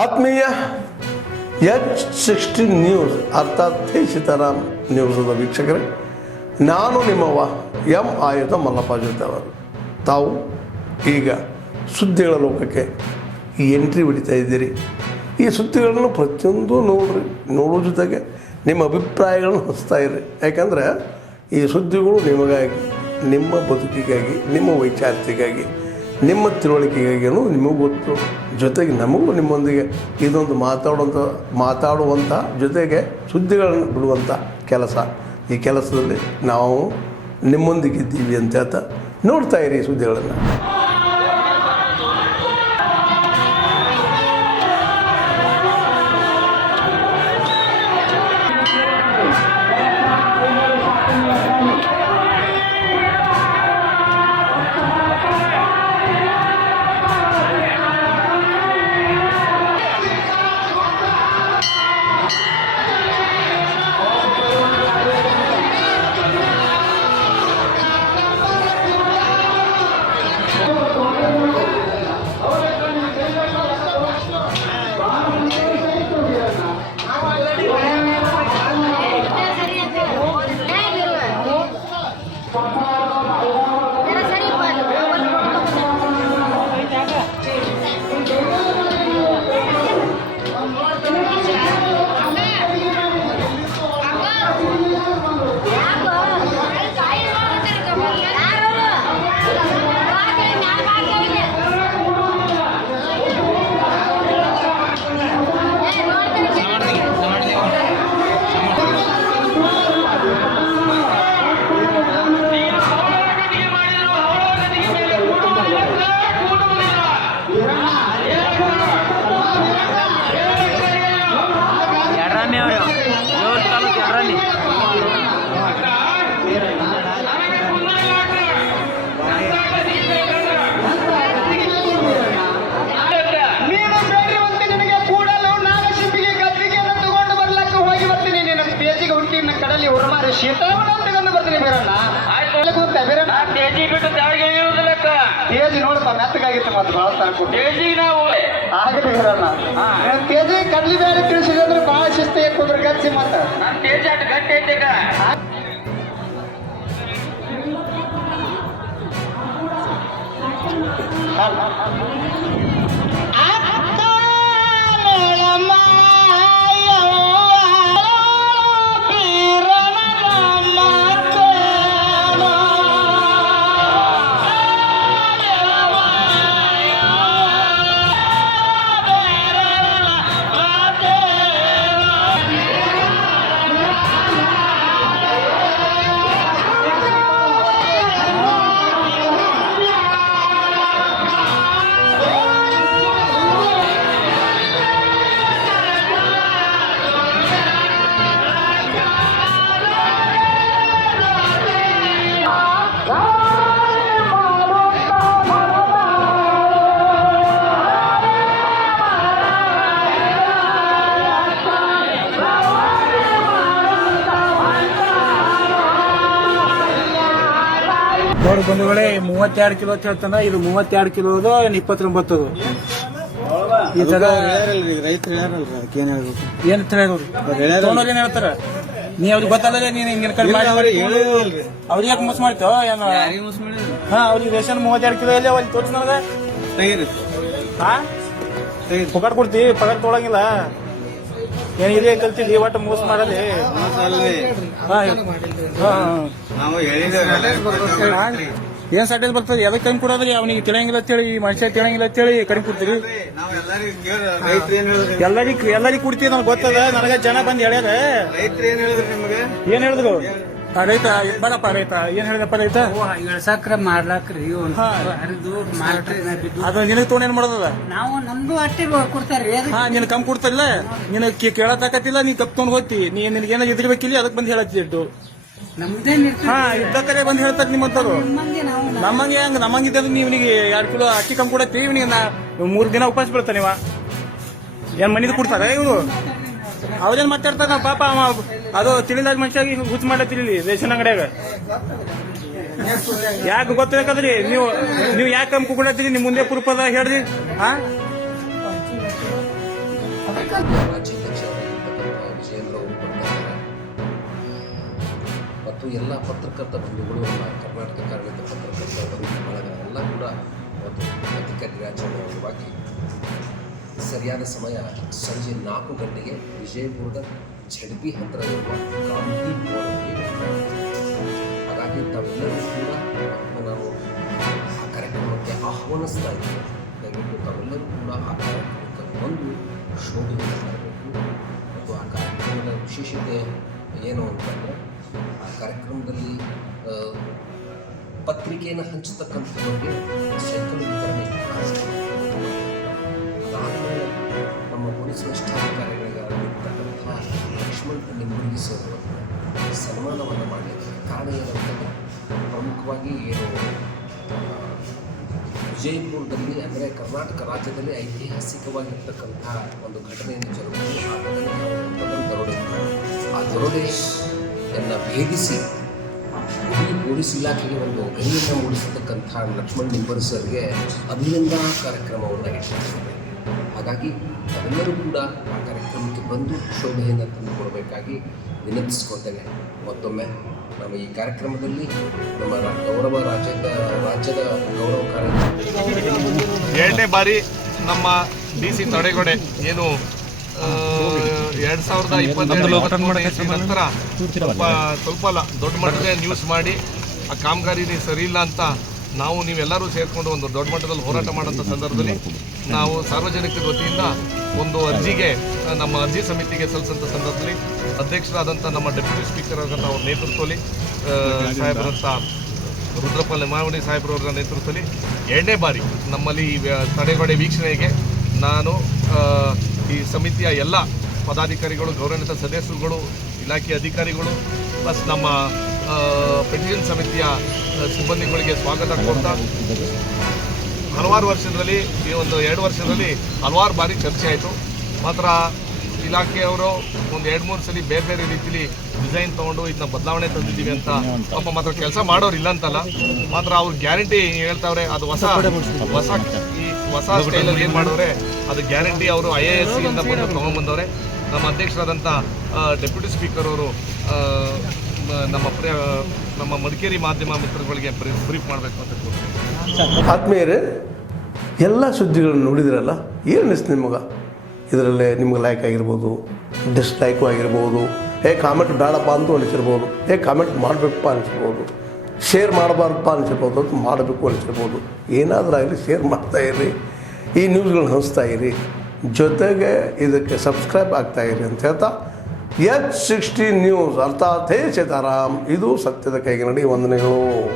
ಆತ್ಮೀಯ H16 news ಅರ್ಥಾತ್ ಹೇ ಸೀತಾರಾಮ್ ನ್ಯೂಸದ ವೀಕ್ಷಕರೇ, ನಾನು ನಿಮ್ಮವ ಎಂ ಆಯುಧ ಮಲ್ಲಪ್ಪ ಜೊತೆ ಅವರು. ತಾವು ಈಗ ಸುದ್ದಿಗಳ ಲೋಕಕ್ಕೆ ಎಂಟ್ರಿ ಹೊಡಿತಾ ಇದ್ದೀರಿ. ಈ ಸುದ್ದಿಗಳನ್ನು ಪ್ರತಿಯೊಂದು ನೋಡೋ ಜೊತೆಗೆ ನಿಮ್ಮ ಅಭಿಪ್ರಾಯಗಳನ್ನು ಹಚ್ತಾ ಇರ್ರಿ. ಯಾಕಂದರೆ ಈ ಸುದ್ದಿಗಳು ನಿಮಗಾಗಿ, ನಿಮ್ಮ ಬದುಕಿಗಾಗಿ, ನಿಮ್ಮ ವೈಚಾರಿಕೆಗಾಗಿ, ನಿಮ್ಮ ತಿಳುವಳಿಕೆಗಾಗಿಯೂ ನಿಮಗೂ ಗೊತ್ತು. ಜೊತೆಗೆ ನಮಗೂ ನಿಮ್ಮೊಂದಿಗೆ ಇದೊಂದು ಮಾತಾಡುವಂಥ ಜೊತೆಗೆ ಸುದ್ದಿಗಳನ್ನು ಬಿಡುವಂಥ ಕೆಲಸ. ಈ ಕೆಲಸದಲ್ಲಿ ನಾವು ನಿಮ್ಮೊಂದಿಗಿದ್ದೀವಿ ಅಂತ ಹೇಳ್ತಾ ನೋಡ್ತಾ ಇರಿ ಈ ಸುದ್ದಿಗಳನ್ನು. ತೇಜಿ ನೋಡಪ್ಪ ಮೆತ್ತಗಾಗಿತ್ತು ಮತ್ತೆ ಭಾಳ ತನಕ ತೇಜಿ ನಾವು ಆಗಲಿ ಬೀರಣ್ಣ ತೇಜಿ ಕಡ್ಲಿ ಬೇರೆ ತಿಳಿಸಿದ್ರೆ ಭಾಳ ಶಿಸ್ತು ಎಕ್ಕೋದ್ರ ಗಚ್ಚಿ ಮತ್ತ ನಾನು ತೇಜಿ ಅಟ್ ಗಟ್ಟಿ ಐತೆ ನೋಡಿ ಬಂಧುಗಳೇ, 32 ಕಿಲೋ ಹೇಳ್ತಾನ. ಇದು 32 ಕಿಲೋದು 29 ಈ ತರ ರೈತರು ಯಾರಲ್ರಿ ಏನ್ ಹೇಳ್ಬೇಕು ಏನ್ ತಗೊಂಡವ್ರು ಏನ್ ಹೇಳ್ತಾರ? ನೀ ಅವ್ರಿಗೆ ಗೊತ್ತಲ್ಲ, ನೀನ್ ಹಿಂಗ ಕಡೆ ಮಾಡಿ ಅವ್ರಿಗೆ ಯಾಕೆ ಮೋಸ ಮಾಡ್ತೇವ ಏನು? ಅವ್ರಿಗೆ ರೇಷನ್ 32 ಕಿಲೋ ಎಲ್ಲಿ ಅವ್ರಿಗೆ ತೋರಿಸ್ ನನಗ ಪಗಾರ್ ಕೊಡ್ತಿ, ಪಗಾರ್ ತೊಗೊಳಂಗಿಲ್ಲ. ಏನ್ ಇದೇ ಕಲ್ತಿದ್ದಿ ಒಟ್ಟು ಮೋಸ ಮಾಡಲಿ. ಏನ್ ಸಾಟೇಜ್ ಬರ್ತದೆ? ಎದಕ್ಕೆ ಕಡಿಮೆ ಕೊಡೋದ್ರಿ? ಅವನಿಗೆ ತಿಳಿಯಂಗಿಲ್ಲ ಅಂತೇಳಿ, ಈ ಮನುಷ್ಯ ತಿಳಿಯಂಗಿಲ್ಲ ಅಂತೇಳಿ ಕಡಿಮೆ ಕೊಡ್ತೀರಿ. ಎಲ್ಲರಿಗೂ ಕೊಡ್ತೀವಿ, ನನಗೆ ಗೊತ್ತದ. ನನಗ ಜನ ಬಂದ್ ಹೇಳ್ಯಾರ. ಏನ್ ಹೇಳಿದ್ರು ರೈತ? ಬೇಡಪ್ಪ ರೈತ ಏನ್ ಹೇಳಿದಪ್ಪ? ರೈತ ಇಳ್ಸಾಕ್ರ ಮಾಡ್ಲಾಕ್ರಿ ಅದು ನಿನಗ್ ತೊಗೊಂಡ್ ಏನ್ ಮಾಡೋದ? ನಾವು ನಮ್ದು ಅಟ್ಟೆ ಕೊಡ್ತಾರ್ರಿ. ನಿನ್ ಕಮ್ ಕೊಡ್ತಾರಿಲ್ಲ, ನಿನ್ ಕೇಳತ್ತಾಕತ್ತಿಲ್ಲ, ನೀ ಕಪ್ ತೊಗೊಂಡ್ ಹೋಗ್ತಿ. ನಿನಗೇನ ಇದ್ರಬೇಕಿಲ್ಲ, ಅದಕ್ಕೆ ಬಂದ್ ಹೇಳತ್ತಿಟ್ಟು. ಇದ್ದಕ್ಕರೆ ಬಂದ್ ಹೇಳ್ತಾರೆ ನಿಮ್ಮಂತವ್ರು. ನಮ್ಮಂಗಿದ್ದ ನೀವನಿಗೆ 2 ಕಿಲೋ ಅಕ್ಕಿ ಕಮ್ ಕೊಡತ್ತಿ, ಇವನಿಗೆ 3 ದಿನ ಉಪವಾಸ ಬೀಳ್ತಾನೆ. ನೀವ ಏನ್ ಮನಿದ್ ಕೊಡ್ತಾರ ಇವ್ರು? ಅವ್ರೇನ್ ಮಾತಾಡ್ತಾರ ಪಾಪ ಅದು ತಿಳಿದಾಗ ಮನುಷ್ಯಾಗಿ ಹುಚ್ಚ ಮಾಡತ್ತಿರ್ಲಿ ರೇಷನ್ ಅಂಗಡಿಯಾಗ. ಯಾಕೆ ಗೊತ್ತಿರಕದ್ರಿ ನೀವು ಯಾಕೆ ಕಮ್ಮಿ ಕೊಡತ್ತೀರಿ? ನಿಮ್ ಮುಂದೆ ಪ್ರೂಫ್ ಅದ ಹೇಳ್ರಿ. ರಾಜ್ಯಾಧ್ಯಕ್ಷರಾಗಿರ್ತಕ್ಕಂಥ ವಿಜಯೇಂದ್ರ ಅವರು ಬರ್ತಾ ಇದ್ದಾರೆ ಮತ್ತು ಎಲ್ಲ ಪತ್ರಕರ್ತ ಬಂಧುಗಳು ನಮ್ಮ ಕರ್ನಾಟಕ ಕಾರ್ಮಿಕ ಪತ್ರಕರ್ತ ಬಂಧು ಬಳಗ ಎಲ್ಲ ಕೂಡ ಒಂದು ಪತ್ರಿಕಾ ದಿನಾಚರಣೆವಾಗಿ ಸರಿಯಾದ ಸಮಯ ಸಂಜೆ 4 ಗಂಟೆಗೆ ವಿಜಯಪುರದ ಝಡ್ಪಿ ಹತ್ತಿರ ಇರುವ ಕಾಂತಿ ಭವನಕ್ಕೆ ಹಾಗಾಗಿ ತಾವೆಲ್ಲರೂ ಕೂಡ ನಾವು ಆ ಕಾರ್ಯಕ್ರಮಕ್ಕೆ ಆಹ್ವಾನಿಸ್ತಾ ಇದ್ದೀವಿ. ದಯವಿಟ್ಟು ತಾವೆಲ್ಲರೂ ಕೂಡ ಆ ಕಾರ್ಯಕ್ರಮಕ್ಕೆ ಬಂದು ಶೋಧನೆ ಮಾಡಬೇಕು ಮತ್ತು ಆ ಕಾರ್ಯಕ್ರಮದ ವಿಶೇಷತೆ ಏನು ಅಂತಂದರೆ ಆ ಕಾರ್ಯಕ್ರಮದಲ್ಲಿ ಪತ್ರಿಕೆಯನ್ನು ಹಂಚತಕ್ಕಂಥವ್ರಿಗೆ ಸೈಕಲ್ ವಿತರಣೆ ಅದಾದಮೇಲೆ ನಮ್ಮ ಪೊಲೀಸ್ ವರಿಷ್ಠಾಧಿಕಾರಿಗಳಿಗಾಗಿರ್ತಕ್ಕಂಥ ಲಕ್ಷ್ಮಣ್ ನಿಂಬುರ್ಗಿ ಸರ್ ಅವರನ್ನು ಸನ್ಮಾನವನ್ನು ಮಾಡಿದ್ದಾರೆ. ಕಾರಣ ಏನಂತಂದರೆ ಪ್ರಮುಖವಾಗಿ ಏನು ವಿಜಯಪುರದಲ್ಲಿ ಅಂದರೆ ಕರ್ನಾಟಕ ರಾಜ್ಯದಲ್ಲಿ ಐತಿಹಾಸಿಕವಾಗಿರ್ತಕ್ಕಂಥ ಒಂದು ಘಟನೆಯನ್ನು ಜರುಗಿದೆ. ಆ ಘಟನೆ ದರೋಡೆ. ಆ ದರೋಡೆಯನ್ನು ಭೇದಿಸಿ ಇಡೀ ಪೊಲೀಸ್ ಇಲಾಖೆಗೆ ಒಂದು ಗರಿಯನ್ನು ಮೂಡಿಸತಕ್ಕಂಥ ಲಕ್ಷ್ಮಣ್ ನಿಂಬರ್ ಸರ್ಗೆ ಅಭಿನಂದನಾ ಕಾರ್ಯಕ್ರಮವನ್ನು ಇಟ್ಟಿದ್ದಾರೆ. ಹಾಗಾಗಿ ನಾವೆಲ್ಲರೂ ಕೂಡ ಆ ಕಾರ್ಯಕ್ರಮಕ್ಕೆ ಬಂದು ಶೋಭೆಯನ್ನು ತಂದುಕೊಡಬೇಕಾಗಿ ವಿನಂತಿಸ್ಕೊತೇನೆ. ಮತ್ತೊಮ್ಮೆ ನಮ್ಮ ಈ ಕಾರ್ಯಕ್ರಮದಲ್ಲಿ ನಮ್ಮ ರಾಜ್ಯದ ಗೌರವ ಕಾರ್ಯಕ್ರಮ 2ನೇ ಬಾರಿ ನಮ್ಮ DC ತಡೆಗೋಡೆ ಏನು 2020 ನಂತರ ಸ್ವಲ್ಪ ದೊಡ್ಡ ಮಟ್ಟದ ನ್ಯೂಸ್ ಮಾಡಿ ಆ ಕಾಮಗಾರಿ ಸರಿ ಇಲ್ಲ ಅಂತ ನೀವೆಲ್ಲರೂ ಸೇರಿಕೊಂಡು ಒಂದು ದೊಡ್ಡ ಮಟ್ಟದಲ್ಲಿ ಹೋರಾಟ ಮಾಡೋಂಥ ಸಂದರ್ಭದಲ್ಲಿ ನಾವು ಸಾರ್ವಜನಿಕರ ವತಿಯಿಂದ ಒಂದು ಅರ್ಜಿಗೆ ನಮ್ಮ ಅರ್ಜಿ ಸಮಿತಿಗೆ ಸಲ್ಲಿಸೋಂಥ ಸಂದರ್ಭದಲ್ಲಿ ಅಧ್ಯಕ್ಷರಾದಂಥ ನಮ್ಮ ಡೆಪ್ಯೂಟಿ ಸ್ಪೀಕರ್ ಆದಂಥ ಅವ್ರ ನೇತೃತ್ವದಲ್ಲಿ ಸಾಹೇಬರಂಥ ರುದ್ರಪ್ಪ ಮಾವಣಿ ಸಾಹೇಬ್ರವರ ನೇತೃತ್ವದಲ್ಲಿ 2ನೇ ಬಾರಿ ನಮ್ಮಲ್ಲಿ ತಡೆಗೋಡೆ ವೀಕ್ಷಣೆಗೆ ನಾನು ಈ ಸಮಿತಿಯ ಎಲ್ಲ ಪದಾಧಿಕಾರಿಗಳು, ಗೌರವಾನ್ವಿತ ಸದಸ್ಯರುಗಳು, ಇಲಾಖೆ ಅಧಿಕಾರಿಗಳು ಪ್ಲಸ್ ನಮ್ಮ ಪೆಟಿಷನ್ ಸಮಿತಿಯ ಸಿಬ್ಬಂದಿಗಳಿಗೆ ಸ್ವಾಗತ ಕೊಡ್ತಾ ಹಲವಾರು ವರ್ಷದಲ್ಲಿ ಈ ಒಂದು 2 ವರ್ಷದಲ್ಲಿ ಹಲವಾರು ಬಾರಿ ಚರ್ಚೆ ಆಯಿತು. ಮಾತ್ರ ಇಲಾಖೆಯವರು ಒಂದು 2-3 ಸಲ ಬೇರೆ ಬೇರೆ ರೀತಿಲಿ ಡಿಸೈನ್ ತೊಗೊಂಡು ಇದನ್ನ ಬದಲಾವಣೆ ತಂದಿದ್ದೀವಿ ಅಂತ ಪಾಪ ಮಾತ್ರ ಕೆಲಸ ಮಾಡೋರು ಇಲ್ಲ ಅಂತಲ್ಲ, ಮಾತ್ರ ಅವ್ರು ಗ್ಯಾರಂಟಿ ಹೇಳ್ತಾವ್ರೆ. ಅದು ಹೊಸ ಸ್ಟೈಲಲ್ಲಿ ಏನು ಮಾಡೋರೆ ಅದು ಗ್ಯಾರಂಟಿ ಅವರು IAS ಇಂದ ಬಂದು ತೊಗೊಂಡ್ಬಂದವ್ರೆ. ನಮ್ಮ ಅಧ್ಯಕ್ಷರಾದಂಥ ಡೆಪ್ಯೂಟಿ ಸ್ಪೀಕರ್ ಅವರು ನಮ್ಮ ಮಡಿಕೇರಿ ಮಾಧ್ಯಮ ಮಿತ್ರಗಳಿಗೆ ಬ್ರೀಫ್ ಮಾಡಬೇಕು ಅಂತ ಹೇಳ್ತೀನಿ. ಆತ್ಮೀಯರೇ, ಎಲ್ಲ ಸುದ್ದಿಗಳನ್ನು ನೋಡಿದ್ರಲ್ಲ, ಏನು ಅನಿಸ್ತು ನಿಮಗೆ? ಇದರಲ್ಲೇ ನಿಮ್ಗೆ ಲೈಕ್ ಆಗಿರ್ಬೋದು, ಡಿಸ್ಲೈಕು ಆಗಿರ್ಬೋದು, ಕಾಮೆಂಟ್ ಬೇಡಪ್ಪ ಅಂತೂ ಅನಿಸಿರ್ಬೋದು, ಕಾಮೆಂಟ್ ಮಾಡಬೇಕಪ್ಪ ಅನಿಸಿರ್ಬೋದು, ಶೇರ್ ಮಾಡಬಾರ್ದಪ್ಪ ಅನಿಸಿರ್ಬೋದು, ಅದು ಮಾಡಬೇಕು ಅನಿಸಿರ್ಬೋದು. ಏನಾದರೂ ಆಗಲಿ ಶೇರ್ ಮಾಡ್ತಾಯಿರಿ, ಈ ನ್ಯೂಸ್ಗಳನ್ನ ಹಂಚ್ತಾ ಇರಿ, ಜೊತೆಗೆ ಇದಕ್ಕೆ ಸಬ್ಸ್ಕ್ರೈಬ್ ಆಗ್ತಾಯಿರಿ ಅಂತ ಹೇಳ್ತಾ H16 ನ್ಯೂಸ್ ಅರ್ಥಾತ್ ಹೇ ಸೀತಾರಾಮ್, ಇದು ಸತ್ಯದ ಕೈಗೆ ನಡಿ. ವಂದನೆಗಳು.